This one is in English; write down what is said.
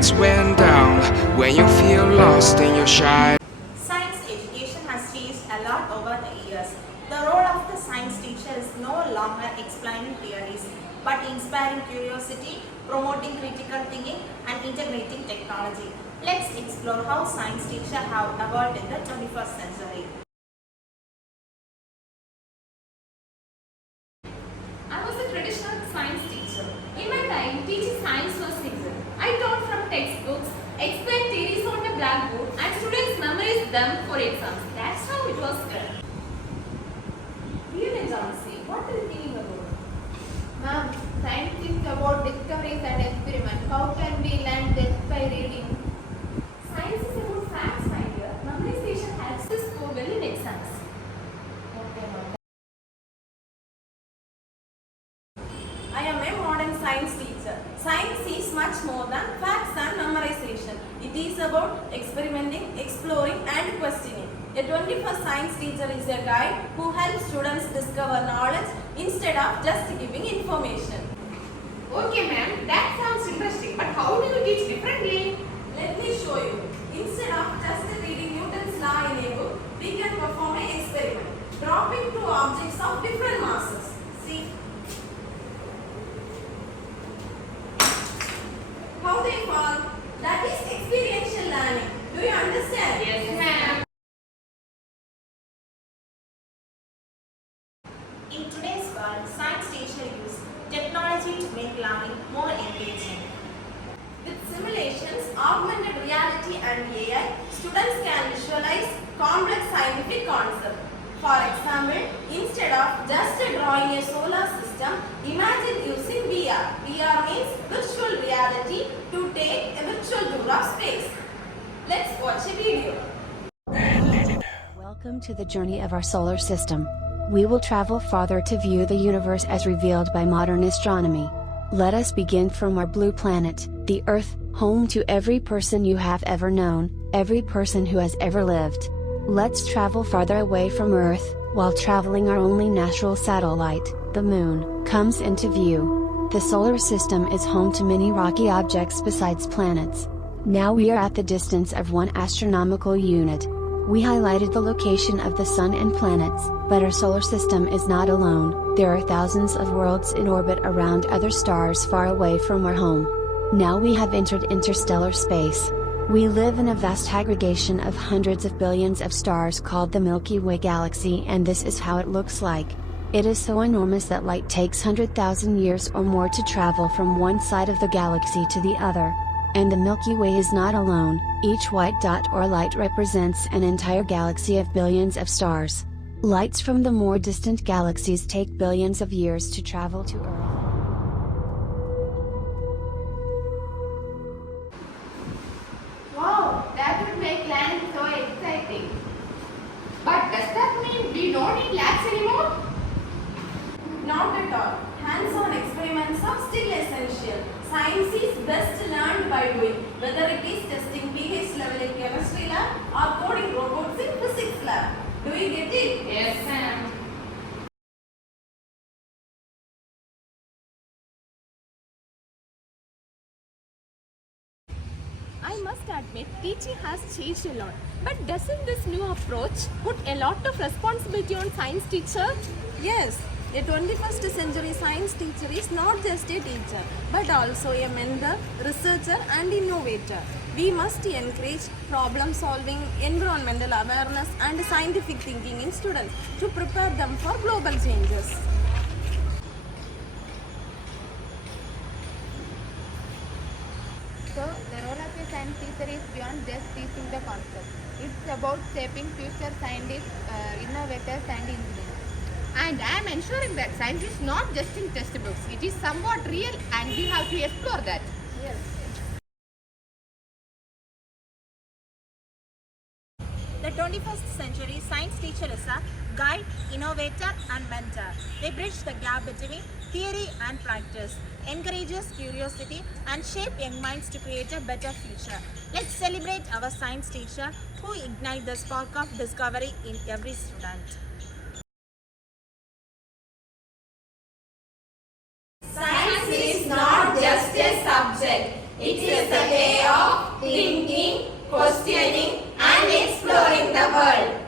lights went down, when you feel lost in your shadow. Science education has changed a lot over the years. The role of the science teacher is no longer explaining theories, but inspiring curiosity, promoting critical thinking, and integrating technology. Let's explore how science teachers have evolved in the 21st century. I was a traditional science teacher. In my time, teaching science was simple. I taught from textbooks, explained theories on the blackboard, and students memorized them for exams. That's how it was done. Really, Johncy, what are you thinking about? Ma'am, science is about discoveries and experiments. How can we learn this by reading? Science is about facts, my dear. Memorization helps us score well in exams. Okay, ma'am. I am a modern science teacher. Science is much more than facts and memorization. It is about experimenting, exploring, and questioning. A 21st science teacher is a guide who helps students discover knowledge instead of just giving information. Okay, ma'am, that sounds interesting. But how do you teach differently? Let me show you. Instead of just reading Newton's law in a book, we can perform an experiment, dropping two objects of different masses. See how they fall. That is experiential learning. Do you understand? Yes, ma'am. In today's world, science teachers use technology to make learning more engaging. With simulations, augmented reality and AI, students can visualize complex scientific concepts. For example, instead of just drawing a solar system, imagine using VR. VR means virtual reality to take a virtual tour of space. Let's watch a video. Welcome to the journey of our solar system. We will travel farther to view the universe as revealed by modern astronomy. Let us begin from our blue planet, the Earth, home to every person you have ever known, every person who has ever lived. Let's travel farther away from Earth, while traveling our only natural satellite, the Moon, comes into view. The solar system is home to many rocky objects besides planets. Now we are at the distance of 1 astronomical unit. We highlighted the location of the Sun and planets, but our solar system is not alone. There are thousands of worlds in orbit around other stars far away from our home. Now we have entered interstellar space. We live in a vast aggregation of hundreds of billions of stars called the Milky Way galaxy, and this is how it looks like. It is so enormous that light takes 100,000 years or more to travel from one side of the galaxy to the other. And the Milky Way is not alone. Each white dot or light represents an entire galaxy of billions of stars. Lights from the more distant galaxies take billions of years to travel to Earth. Wow, that would make learning so exciting. But does that mean we don't need labs anymore? Not at all. Hands-on experiments are still essential. Science is best learned by doing, whether it is testing pH level in chemistry lab or coding robots in physics lab. Do you get it? Yes, ma'am. I must admit, teaching has changed a lot. But doesn't this new approach put a lot of responsibility on science teacher? Yes. A 21st century science teacher is not just a teacher, but also a mentor, researcher and innovator. We must encourage problem solving, environmental awareness and scientific thinking in students to prepare them for global changes. So, the role of a science teacher is beyond just teaching the concept. It's about shaping future scientists, innovators and engineers. And I am ensuring that science is not just in textbooks. It is somewhat real and we have to explore that. Yes. The 21st century science teacher is a guide, innovator and mentor. They bridge the gap between theory and practice, encourages curiosity and shape young minds to create a better future. Let's celebrate our science teacher who ignite the spark of discovery in every student. Science is not just a subject. It is a way of thinking, questioning, and exploring the world.